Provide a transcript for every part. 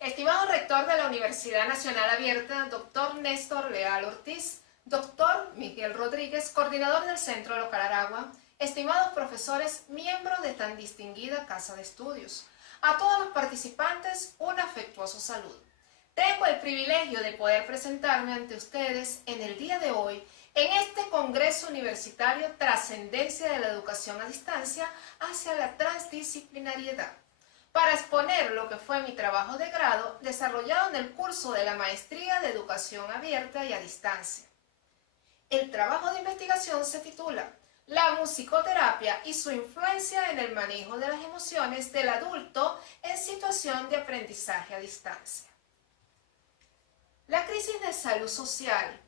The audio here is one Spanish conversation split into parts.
Estimado rector de la Universidad Nacional Abierta, doctor Néstor Leal Ortiz, doctor Miguel Rodríguez, coordinador del Centro Local Aragua, estimados profesores, miembros de tan distinguida casa de estudios, a todos los participantes un afectuoso saludo. Tengo el privilegio de poder presentarme ante ustedes en el día de hoy en este Congreso Universitario Trascendencia de la Educación a Distancia hacia la Transdisciplinariedad, para exponer lo que fue mi trabajo de grado desarrollado en el curso de la Maestría de Educación Abierta y a Distancia. El trabajo de investigación se titula La musicoterapia y su influencia en el manejo de las emociones del adulto en situación de aprendizaje a distancia. La crisis de salud social,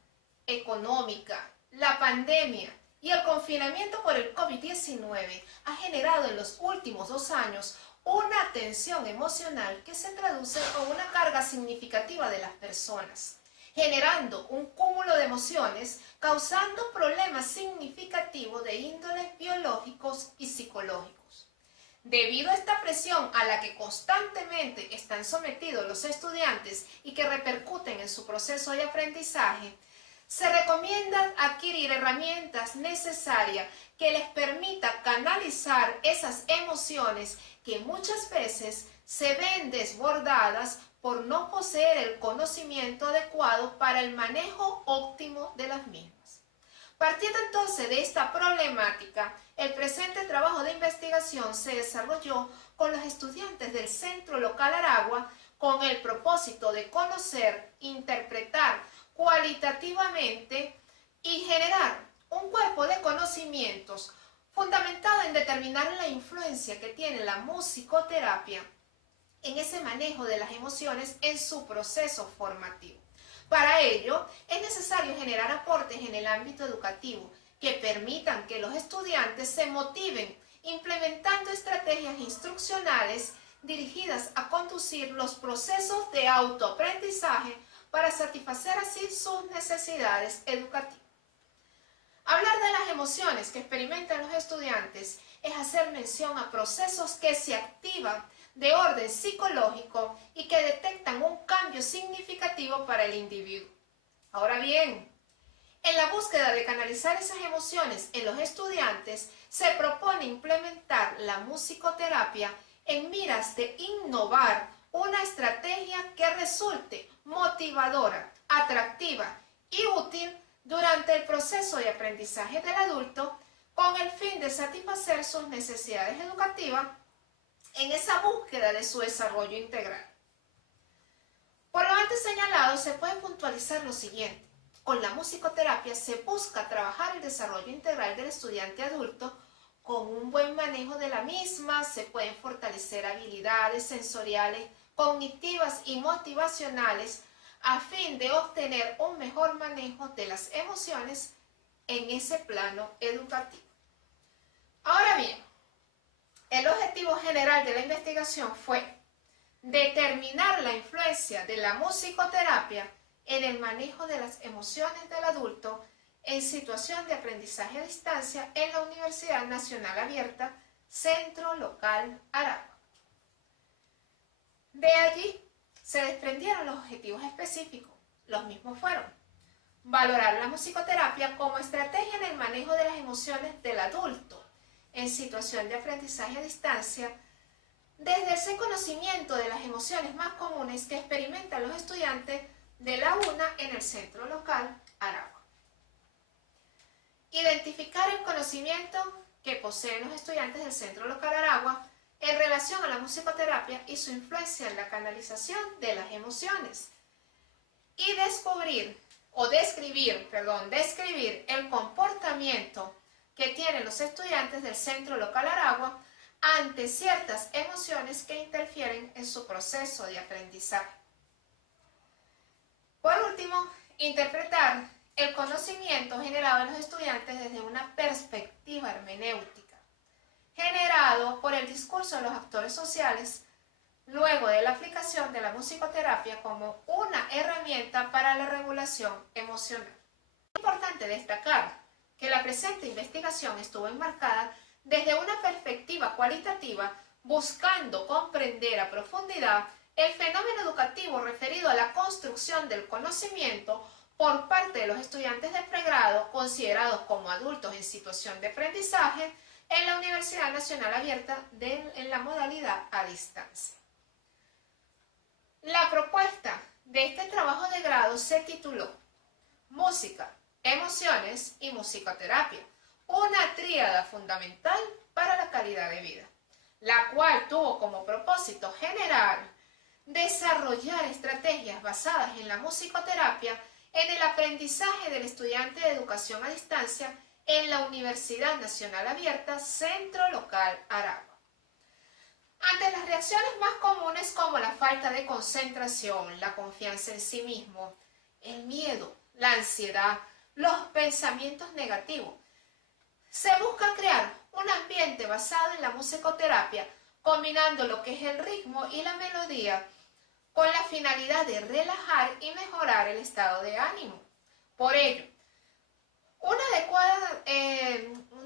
económica, la pandemia y el confinamiento por el COVID-19 ha generado en los últimos 2 años una tensión emocional que se traduce con una carga significativa de las personas, generando un cúmulo de emociones, causando problemas significativos de índoles biológicos y psicológicos. Debido a esta presión a la que constantemente están sometidos los estudiantes y que repercuten en su proceso de aprendizaje, se recomienda adquirir herramientas necesarias que les permita canalizar esas emociones que muchas veces se ven desbordadas por no poseer el conocimiento adecuado para el manejo óptimo de las mismas. Partiendo entonces de esta problemática, el presente trabajo de investigación se desarrolló con los estudiantes del Centro Local Aragua con el propósito de conocer, interpretar cualitativamente y generar un cuerpo de conocimientos fundamentado en determinar la influencia que tiene la musicoterapia en ese manejo de las emociones en su proceso formativo. Para ello, es necesario generar aportes en el ámbito educativo que permitan que los estudiantes se motiven implementando estrategias instruccionales dirigidas a conducir los procesos de autoaprendizaje para satisfacer así sus necesidades educativas. Hablar de las emociones que experimentan los estudiantes es hacer mención a procesos que se activan de orden psicológico y que detectan un cambio significativo para el individuo. Ahora bien, en la búsqueda de canalizar esas emociones en los estudiantes, se propone implementar la musicoterapia en miras de innovar una estrategia que resulte motivadora, atractiva y útil durante el proceso de aprendizaje del adulto con el fin de satisfacer sus necesidades educativas en esa búsqueda de su desarrollo integral. Por lo antes señalado, se puede puntualizar lo siguiente. Con la musicoterapia se busca trabajar el desarrollo integral del estudiante adulto con un buen manejo de la misma, se pueden fortalecer habilidades sensoriales, cognitivas y motivacionales a fin de obtener un mejor manejo de las emociones en ese plano educativo. Ahora bien, el objetivo general de la investigación fue determinar la influencia de la musicoterapia en el manejo de las emociones del adulto en situación de aprendizaje a distancia en la Universidad Nacional Abierta, Centro Local Aragua. De allí se desprendieron los objetivos específicos. Los mismos fueron valorar la musicoterapia como estrategia en el manejo de las emociones del adulto en situación de aprendizaje a distancia, desde ese conocimiento de las emociones más comunes que experimentan los estudiantes de la UNA en el Centro Local Aragua. Identificar el conocimiento que poseen los estudiantes del Centro Local Aragua en relación a la musicoterapia y su influencia en la canalización de las emociones. Y describir el comportamiento que tienen los estudiantes del Centro Local Aragua ante ciertas emociones que interfieren en su proceso de aprendizaje. Por último, interpretar el conocimiento generado en los estudiantes desde una perspectiva hermenéutica, generado por el discurso de los actores sociales, luego de la aplicación de la musicoterapia como una herramienta para la regulación emocional. Es importante destacar que la presente investigación estuvo enmarcada desde una perspectiva cualitativa, buscando comprender a profundidad el fenómeno educativo referido a la construcción del conocimiento por parte de los estudiantes de pregrado considerados como adultos en situación de aprendizaje en la Universidad Nacional Abierta en la modalidad a distancia. La propuesta de este trabajo de grado se tituló Música, Emociones y Musicoterapia, una tríada fundamental para la calidad de vida, la cual tuvo como propósito general desarrollar estrategias basadas en la musicoterapia en el aprendizaje del estudiante de educación a distancia en la Universidad Nacional Abierta, Centro Local Aragua. Ante las reacciones más comunes como la falta de concentración, la confianza en sí mismo, el miedo, la ansiedad, los pensamientos negativos, se busca crear un ambiente basado en la musicoterapia, combinando lo que es el ritmo y la melodía con la finalidad de relajar y mejorar el estado de ánimo. Por ello,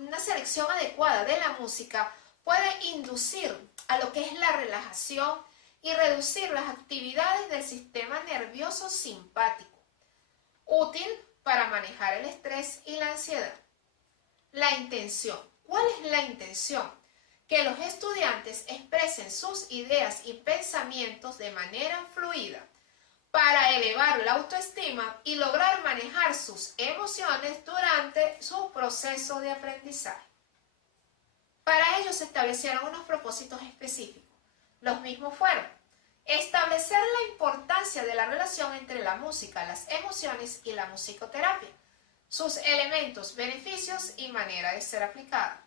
una selección adecuada de la música puede inducir a lo que es la relajación y reducir las actividades del sistema nervioso simpático, útil para manejar el estrés y la ansiedad. La intención. ¿Cuál es la intención? Que los estudiantes expresen sus ideas y pensamientos de manera fluida para elevar la autoestima y lograr manejar sus emociones durante su proceso de aprendizaje. Para ello se establecieron unos propósitos específicos. Los mismos fueron establecer la importancia de la relación entre la música, las emociones y la musicoterapia, sus elementos, beneficios y manera de ser aplicada.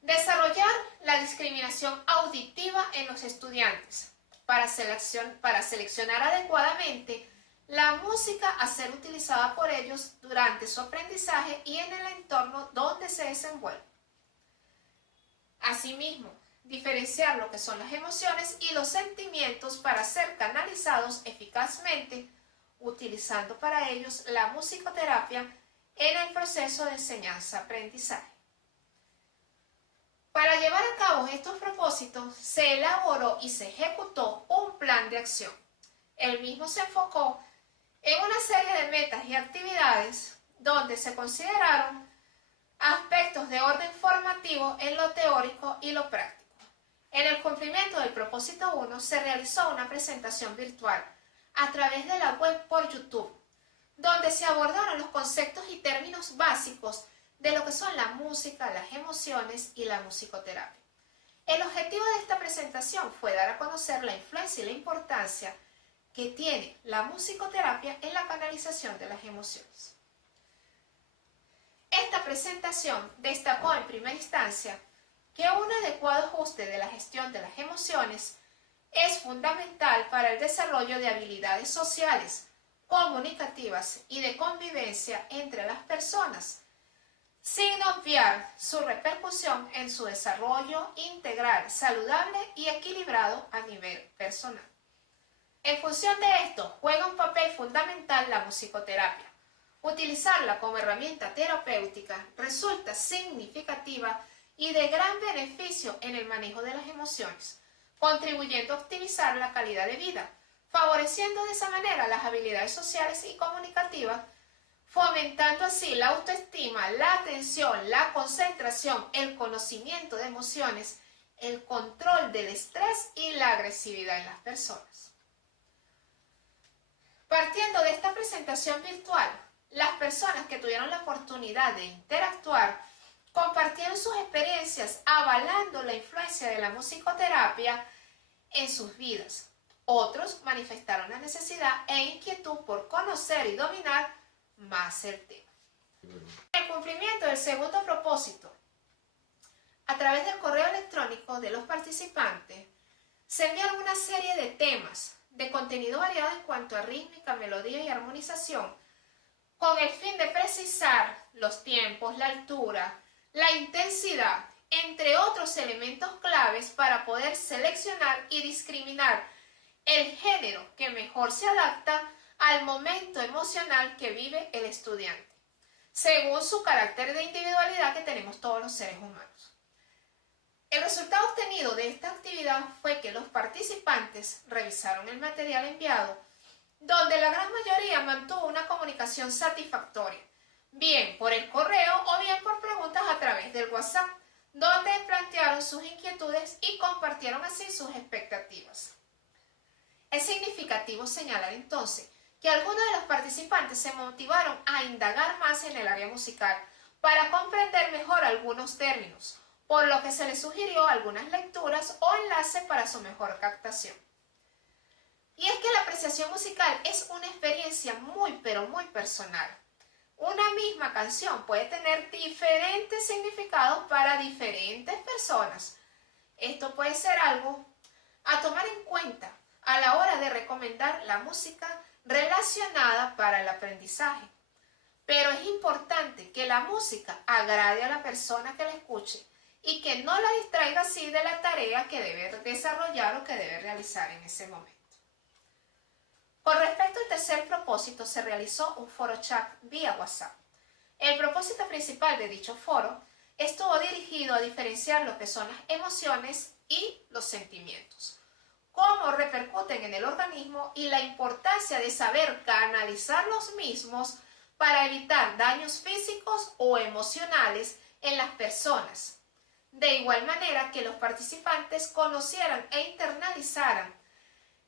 Desarrollar la discriminación auditiva en los estudiantes para seleccionar adecuadamente la música a ser utilizada por ellos durante su aprendizaje y en el entorno donde se desenvuelve. Asimismo, diferenciar lo que son las emociones y los sentimientos para ser canalizados eficazmente, utilizando para ellos la musicoterapia en el proceso de enseñanza-aprendizaje. Para llevar a cabo estos propósitos, se elaboró y se ejecutó un plan de acción. El mismo se enfocó en una serie de metas y actividades donde se consideraron aspectos de orden formativo en lo teórico y lo práctico. En el cumplimiento del propósito 1 se realizó una presentación virtual a través de la web por YouTube, donde se abordaron los conceptos y términos básicos de lo que son la música, las emociones y la musicoterapia. El objetivo de esta presentación fue dar a conocer la influencia y la importancia que tiene la musicoterapia en la canalización de las emociones. Esta presentación destacó en primera instancia que un adecuado ajuste de la gestión de las emociones es fundamental para el desarrollo de habilidades sociales, comunicativas y de convivencia entre las personas, sin obviar su repercusión en su desarrollo integral, saludable y equilibrado a nivel personal. En función de esto, juega un papel fundamental la musicoterapia. Utilizarla como herramienta terapéutica resulta significativa y de gran beneficio en el manejo de las emociones, contribuyendo a optimizar la calidad de vida, favoreciendo de esa manera las habilidades sociales y comunicativas, fomentando así la autoestima, la atención, la concentración, el conocimiento de emociones, el control del estrés y la agresividad en las personas. Partiendo de esta presentación virtual, las personas que tuvieron la oportunidad de interactuar compartieron sus experiencias avalando la influencia de la musicoterapia en sus vidas. Otros manifestaron la necesidad e inquietud por conocer y dominar más el tema. En el cumplimiento del segundo propósito, a través del correo electrónico de los participantes, se enviaron una serie de temas de contenido variado en cuanto a rítmica, melodía y armonización, con el fin de precisar los tiempos, la altura, la intensidad, entre otros elementos claves para poder seleccionar y discriminar el género que mejor se adapta al momento emocional que vive el estudiante, según su carácter de individualidad que tenemos todos los seres humanos. El resultado obtenido de esta actividad fue que los participantes revisaron el material enviado, donde la gran mayoría mantuvo una comunicación satisfactoria, bien por el correo o bien por preguntas a través del WhatsApp, donde plantearon sus inquietudes y compartieron así sus expectativas. Es significativo señalar entonces que algunos de los participantes se motivaron a indagar más en el área musical para comprender mejor algunos términos, por lo que se les sugirió algunas lecturas o enlaces para su mejor captación. Y es que la apreciación musical es una experiencia muy pero muy personal. Una misma canción puede tener diferentes significados para diferentes personas. Esto puede ser algo a tomar en cuenta a la hora de recomendar la música relacionada para el aprendizaje. Pero es importante que la música agrade a la persona que la escuche y que no la distraiga así de la tarea que debe desarrollar o que debe realizar en ese momento. Con respecto al tercer propósito, se realizó un foro chat vía WhatsApp. El propósito principal de dicho foro estuvo dirigido a diferenciar lo que son las emociones y los sentimientos, cómo repercuten en el organismo y la importancia de saber canalizar los mismos para evitar daños físicos o emocionales en las personas. De igual manera que los participantes conocieran e internalizaran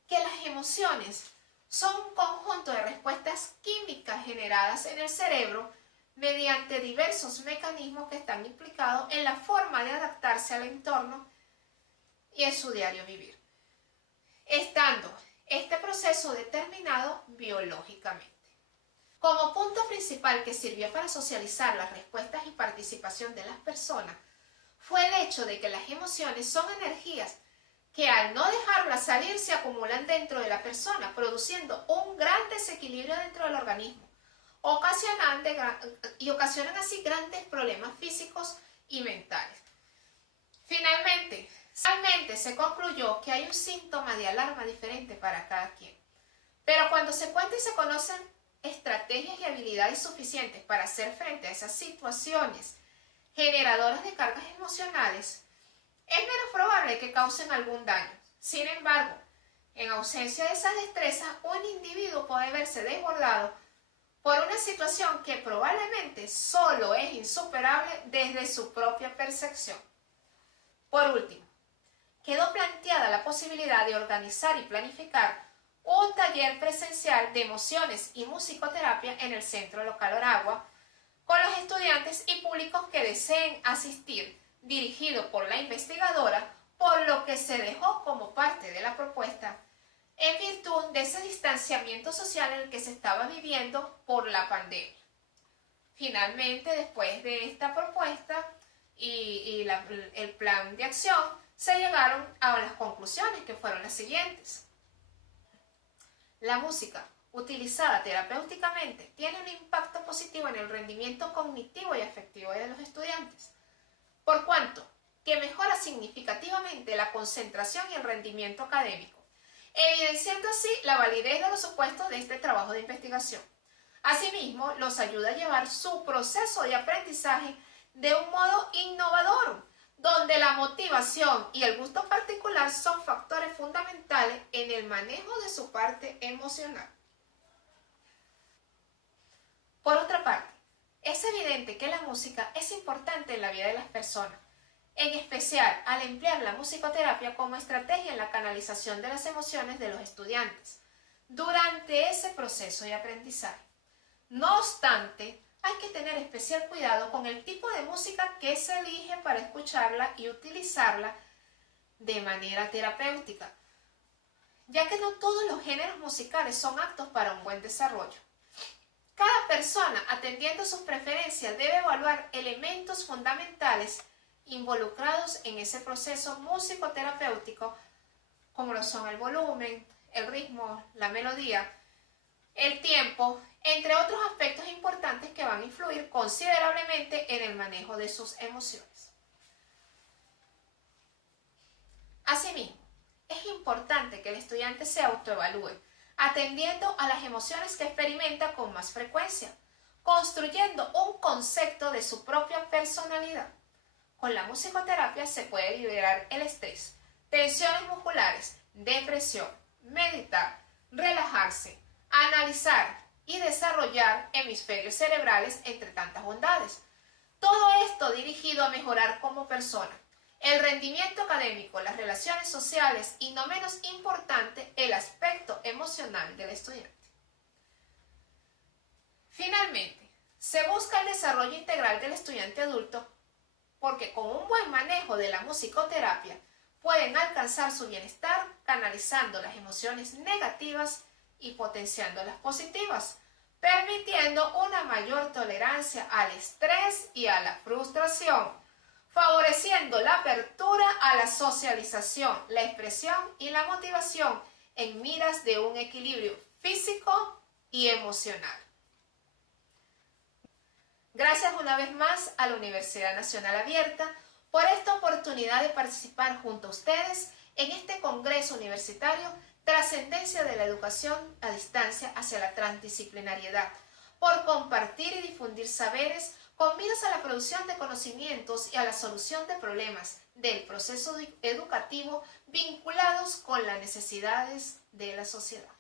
que las emociones son un conjunto de respuestas químicas generadas en el cerebro mediante diversos mecanismos que están implicados en la forma de adaptarse al entorno y en su diario vivir, estando este proceso determinado biológicamente. Como punto principal que sirvió para socializar las respuestas y participación de las personas fue el hecho de que las emociones son energías que al no dejarlas salir se acumulan dentro de la persona, produciendo un gran desequilibrio dentro del organismo, y ocasionan así grandes problemas físicos y mentales. Finalmente se concluyó que hay un síntoma de alarma diferente para cada quien, pero cuando se cuenta y se conocen estrategias y habilidades suficientes para hacer frente a esas situaciones generadoras de cargas emocionales, es menos probable que causen algún daño. Sin embargo, en ausencia de esas destrezas, un individuo puede verse desbordado por una situación que probablemente solo es insuperable desde su propia percepción. Por último, quedó planteada la posibilidad de organizar y planificar un taller presencial de emociones y musicoterapia en el Centro Local Oragua con los estudiantes y públicos que deseen asistir, dirigido por la investigadora, por lo que se dejó como parte de la propuesta en virtud de ese distanciamiento social en el que se estaba viviendo por la pandemia. Finalmente, después de esta propuesta y el plan de acción, se llegaron a las conclusiones que fueron las siguientes. La música, utilizada terapéuticamente, tiene un impacto positivo en el rendimiento cognitivo y afectivo de los estudiantes, por cuanto que mejora significativamente la concentración y el rendimiento académico, evidenciando así la validez de los supuestos de este trabajo de investigación. Asimismo, los ayuda a llevar su proceso de aprendizaje de un modo innovador, donde la motivación y el gusto particular son factores fundamentales en el manejo de su parte emocional. Por otra parte, es evidente que la música es importante en la vida de las personas, en especial al emplear la musicoterapia como estrategia en la canalización de las emociones de los estudiantes durante ese proceso de aprendizaje. No obstante, hay que tener especial cuidado con el tipo de música que se elige para escucharla y utilizarla de manera terapéutica, ya que no todos los géneros musicales son aptos para un buen desarrollo. Cada persona, atendiendo sus preferencias, debe evaluar elementos fundamentales involucrados en ese proceso musicoterapéutico, como lo son el volumen, el ritmo, la melodía, el tiempo, entre otros aspectos importantes que van a influir considerablemente en el manejo de sus emociones. Asimismo, es importante que el estudiante se autoevalúe, atendiendo a las emociones que experimenta con más frecuencia, construyendo un concepto de su propia personalidad. Con la musicoterapia se puede liberar el estrés, tensiones musculares, depresión, meditar, relajarse, analizar y desarrollar hemisferios cerebrales, entre tantas bondades. Todo esto dirigido a mejorar como persona, el rendimiento académico, las relaciones sociales y, no menos importante, el aspecto emocional del estudiante. Finalmente, se busca el desarrollo integral del estudiante adulto porque con un buen manejo de la musicoterapia pueden alcanzar su bienestar canalizando las emociones negativas y potenciando las positivas, permitiendo una mayor tolerancia al estrés y a la frustración, favoreciendo la apertura a la socialización, la expresión y la motivación en miras de un equilibrio físico y emocional. Gracias una vez más a la Universidad Nacional Abierta por esta oportunidad de participar junto a ustedes en este Congreso Universitario Trascendencia de la Educación a Distancia hacia la Transdisciplinariedad, por compartir y difundir saberes con miras a la producción de conocimientos y a la solución de problemas del proceso educativo vinculados con las necesidades de la sociedad.